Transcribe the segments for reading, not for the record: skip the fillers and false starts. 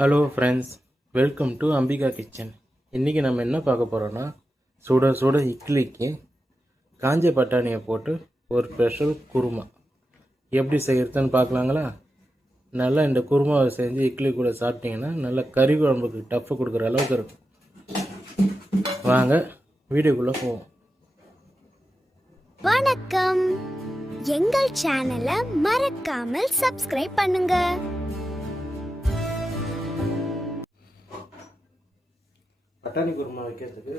Hello friends, welcome to Ambika kitchen. இன்றைக்கி நம்ம என்ன பார்க்க போகிறோன்னா, சுட சுட இட்லிக்கு காஞ்ச பட்டாணியை போட்டு ஒரு ஸ்பெஷல் குருமா எப்படி செய்கிறதுன்னு பார்க்கலாங்களா? நல்லா இந்த குருமாவை செஞ்சு இட்லி கூட சாப்பிட்டிங்கன்னா நல்லா கறி குழம்புக்கு டஃப்பு கொடுக்குற அளவுக்கு இருக்கும். வாங்க வீடியோக்குள்ளே போவோம். வணக்கம், எங்கள் சேனலை மறக்காமல் சப்ஸ்கிரைப் பண்ணுங்க. பட்டாணி குருமா வைக்கிறதுக்கு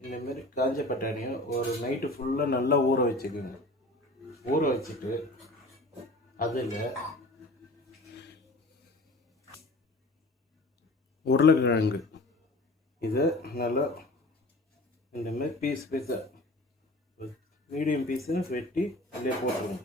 இந்தமாரி காஞ்ச பட்டாணியை ஒரு நைட்டு ஃபுல்லாக நல்லா ஊற வச்சுக்கோங்க. ஊற வச்சுட்டு அதில் உருளைக்கிழங்கு இதை நல்லா இந்தமாரி பீஸாக மீடியம் பீஸை வெட்டி அதிலே போட்டுருங்க.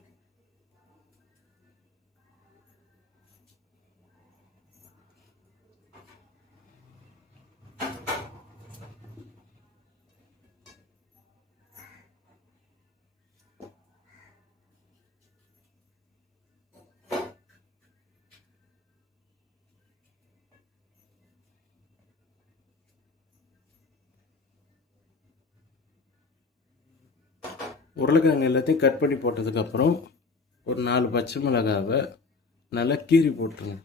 உருளைக்கிழங்கு எல்லாத்தையும் கட் பண்ணி போட்டதுக்கப்புறம் ஒரு 4 பச்சை மிளகாவை நல்லா கீறி போட்டுருங்க.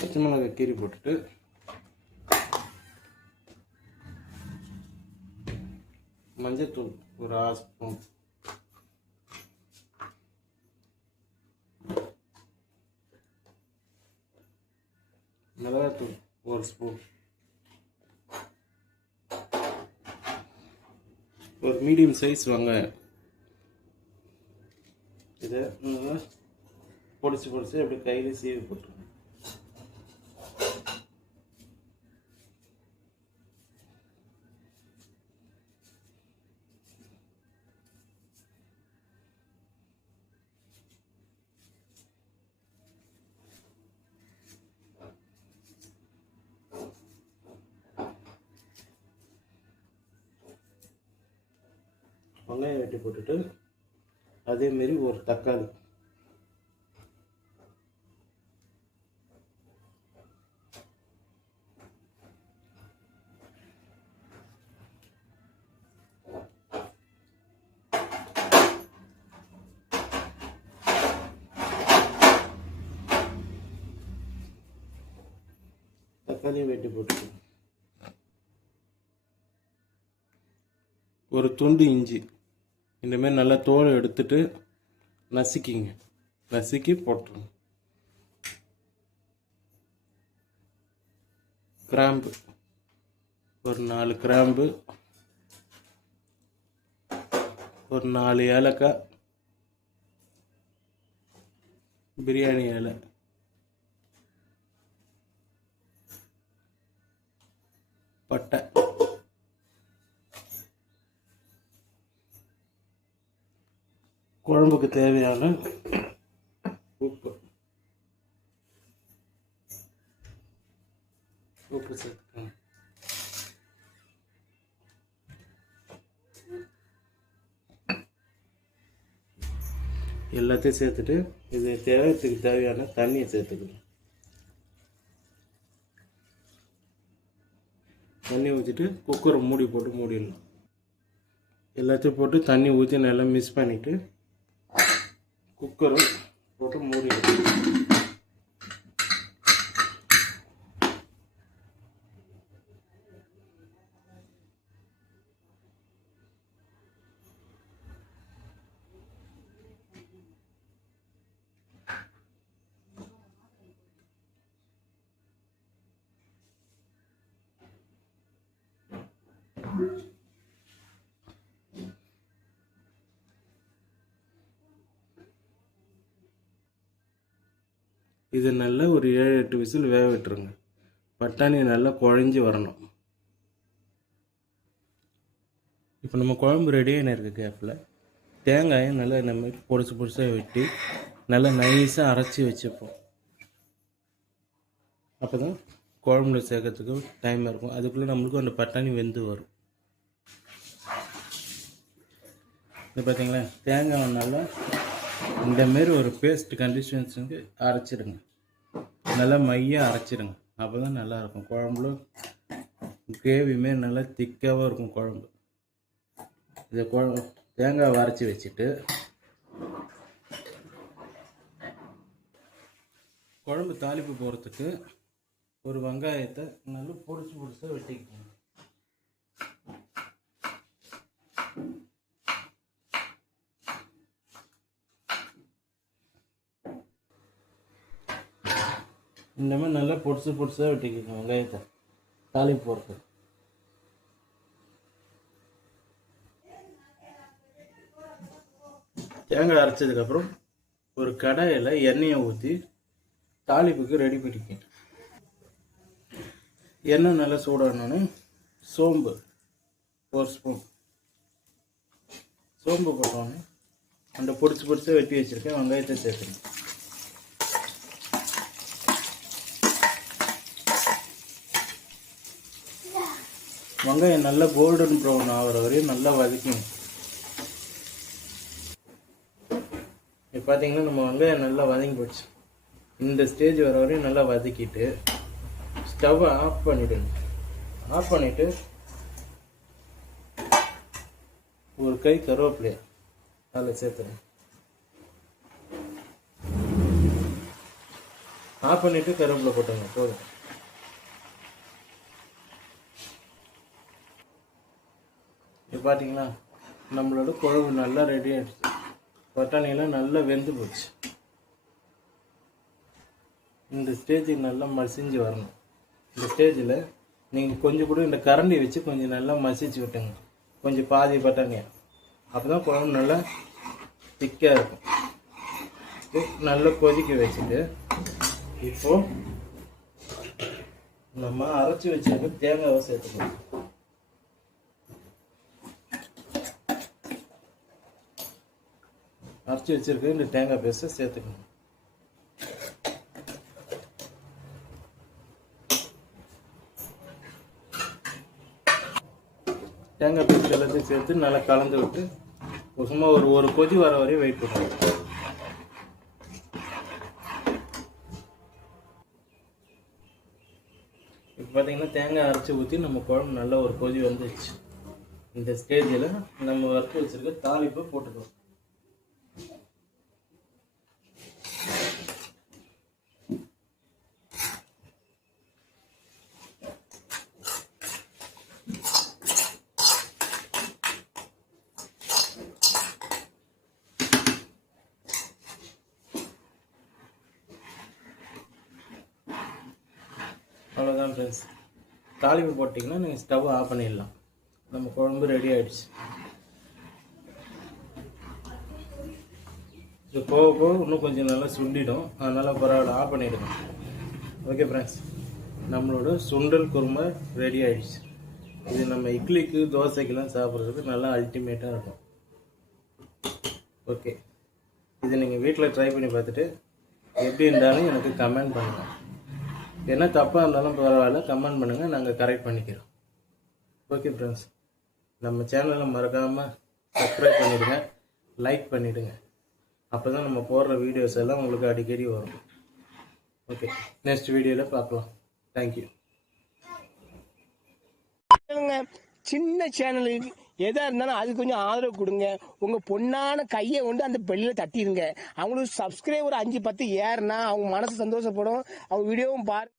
பச்சை மிளகாய் கீறி போட்டுட்டு மஞ்சத்தூள் ஒரு 1/2 ஸ்பூன், மிளகாத்தூள் 1 ஸ்பூன், ஒரு மீடியம் சைஸ் வெங்காயம் இதை நல்லா பொடிச்சு அப்படி கையில் சீவி போட்டுருங்க. வெங்காயம் வெட்டி போட்டுட்டு அதேமாரி ஒரு தக்காளி, தக்காளியை வெட்டி போட்டுட்டு ஒரு துண்டு இஞ்சி இந்தமாரி நல்லா தோலை எடுத்துட்டு நசுக்கி போட்டுருங்க. கிராம்பு ஒரு 4 கிராம்பு, ஒரு 4 ஏலக்காய், பிரியாணி இலை, பட்டை, குழம்புக்கு தேவையான உப்பு சேர்த்துக்கணும். எல்லாத்தையும் சேர்த்துட்டு இது தேவையான தண்ணியை சேர்த்துக்கணும். தண்ணி ஊற்றிட்டு குக்கரை மூடி போட்டு மூடிடணும். எல்லாத்தையும் போட்டு தண்ணி ஊற்றி நல்லா மிக்ஸ் பண்ணிவிட்டு குக்கரை போட்டு மூடிடணும். இது நல்லா ஒரு 7-8 விசில் வேக விட்டுருங்க. பட்டாணி நல்லா குழஞ்சி வரணும். இப்போ நம்ம குழம்பு ரெடியான இருக்குது கேப்பில் தேங்காயை நல்லா நம்ம பொடிசாக வெட்டி நல்லா நைஸாக அரைச்சி வச்சுப்போம். அப்போ தான் குழம்புல சேர்க்கறதுக்கு டைம் இருக்கும். அதுக்குள்ளே நம்மளுக்கும் அந்த பட்டாணி வெந்து வரும். இது பார்த்தீங்களா, தேங்காய் நல்லா இந்தமாரி ஒரு பேஸ்ட் கன்சிஸ்டன்சிக்கு அரைச்சிடுங்க. நல்லா மையாக அரைச்சிடுங்க. அப்போ தான் நல்லாயிருக்கும். குழம்புல கிரேவி மாரி நல்லா திக்காகவும் இருக்கும் குழம்பு. இதை தேங்காய் அரைச்சி வச்சுட்டு குழம்பு தாளிப்பு போகிறதுக்கு ஒரு வெங்காயத்தை நல்லா பொடிசாக வெட்டிக்கணும். இந்த மாதிரி நல்லா பொடிசாக வெட்டிக்கணும் வெங்காயத்தை தாளிப்பு போகிறதுக்கு. தேங்காய் அரைச்சதுக்கப்புறம் ஒரு கடாயில் எண்ணெயை ஊற்றி தாளிப்புக்கு ரெடி பண்ணிக்கணும். எண்ணெய் நல்லா சூடானோன்னு சோம்பு ஒரு ஸ்பூன் சோம்பு போட்டோன்னே அந்த பொடிசாக வெட்டி வச்சுருக்கேன் வெங்காயத்தை சேர்க்கணும். வெங்காயம் நல்லா கோல்டன் ப்ரௌன் ஆகிற வரையும் நல்லா வதக்கணும். இப்போ பார்த்தீங்கன்னா நம்ம வெங்காயம் நல்லா வதங்கி போச்சு. இந்த ஸ்டேஜ் வர வரையும் நல்லா வதக்கிட்டு ஸ்டவ்வை ஆஃப் பண்ணிவிடுங்க. ஆஃப் பண்ணிவிட்டு ஒரு கை கருவேப்பிலையை அதில் சேர்த்துருங்க. ஆஃப் பண்ணிவிட்டு கருவேப்பிலை போட்டுங்க போதும். இப்போ பார்த்தீங்களா நம்மளோட குழம்பு நல்லா ரெடி ஆகிடுச்சு. பட்டாணியெல்லாம் நல்லா வெந்து போச்சு. இந்த ஸ்டேஜுக்கு நல்லா மசிஞ்சு வரணும். இந்த ஸ்டேஜில் நீங்கள் கொஞ்சம் கூட இந்த கரண்டி வச்சு கொஞ்சம் நல்லா மசிச்சு விட்டுங்க. கொஞ்சம் பாதி பட்டாணியாக. அப்போ தான் குழம்பு நல்லா திக்காக இருக்கும். நல்லா கொதிக்க வச்சுட்டு இப்போது நம்ம அரைச்சி வச்சுருக்க தேங்காவை சேர்த்துக்கணும். அரைச்சி வச்சுருக்க இந்த தேங்காய் பேஸ்ட்டை சேர்த்துக்கணும். தேங்காய் பேஸ்ட் எல்லாத்தையும் சேர்த்து நல்லா கலந்து விட்டு சும்மா ஒரு கொதி வர வரையும் வெயிட் பண்ணுவோம். இப்போ பார்த்தீங்கன்னா தேங்காய் அரைச்சி ஊற்றி நம்ம குழம்பு நல்லா ஒரு கொதி வந்துச்சு. இந்த ஸ்டேஜில் நம்ம வறுத்து வச்சுருக்க தாளிப்பை போட்டுக்கலாம். அவ்வளோதான் ஃப்ரெண்ட்ஸ். தாளிப்பு போட்டிங்கன்னா நீங்கள் ஸ்டவ் ஆஃப் பண்ணிடலாம். நம்ம குழம்பு ரெடி ஆகிடுச்சு. இது போக போக இன்னும் கொஞ்சம் நல்லா சுண்டிடும். அதனால் பரவாயில்ல, ஆஃப் பண்ணிவிடுங்க. ஓகே ஃப்ரெண்ட்ஸ், நம்மளோட சுண்டல் குருமா ரெடி ஆகிடுச்சு. இது நம்ம இட்லிக்கு தோசைக்கெல்லாம் சாப்பிட்றதுக்கு நல்லா அல்டிமேட்டாக இருக்கும். ஓகே, இது நீங்கள் வீட்டில் ட்ரை பண்ணி பார்த்துட்டு எப்படி இருந்தாலும் எனக்கு கமெண்ட் பண்ணுங்கள். என்ன தப்பாக இருந்தாலும் பரவாயில்ல, கமெண்ட் பண்ணுங்கள், நாங்கள் கரெக்ட் பண்ணிக்கிறோம். ஓகே ஃப்ரெண்ட்ஸ், நம்ம சேனலை மறக்காமல் சப்ஸ்கிரைப் பண்ணிவிடுங்க, லைக் பண்ணிவிடுங்க. அப்போ தான் நம்ம போடுற வீடியோஸ் எல்லாம் உங்களுக்கு அடிக்கடி வரும். ஓகே, நெக்ஸ்ட் வீடியோவில் பார்க்கலாம். தேங்க்யூ. சின்ன சேனலுக்கு எதா இருந்தாலும் அது கொஞ்சம் ஆதரவு கொடுங்க. உங்க பொண்ணான கையை கொண்டு அந்த பெல்லில தட்டிடுங்க. அவங்களுக்கு சப்ஸ்கிரைபர் 5-10 ஏறுனா அவங்க மனசு சந்தோஷப்படும். அவங்க வீடியோவும் பாருங்க.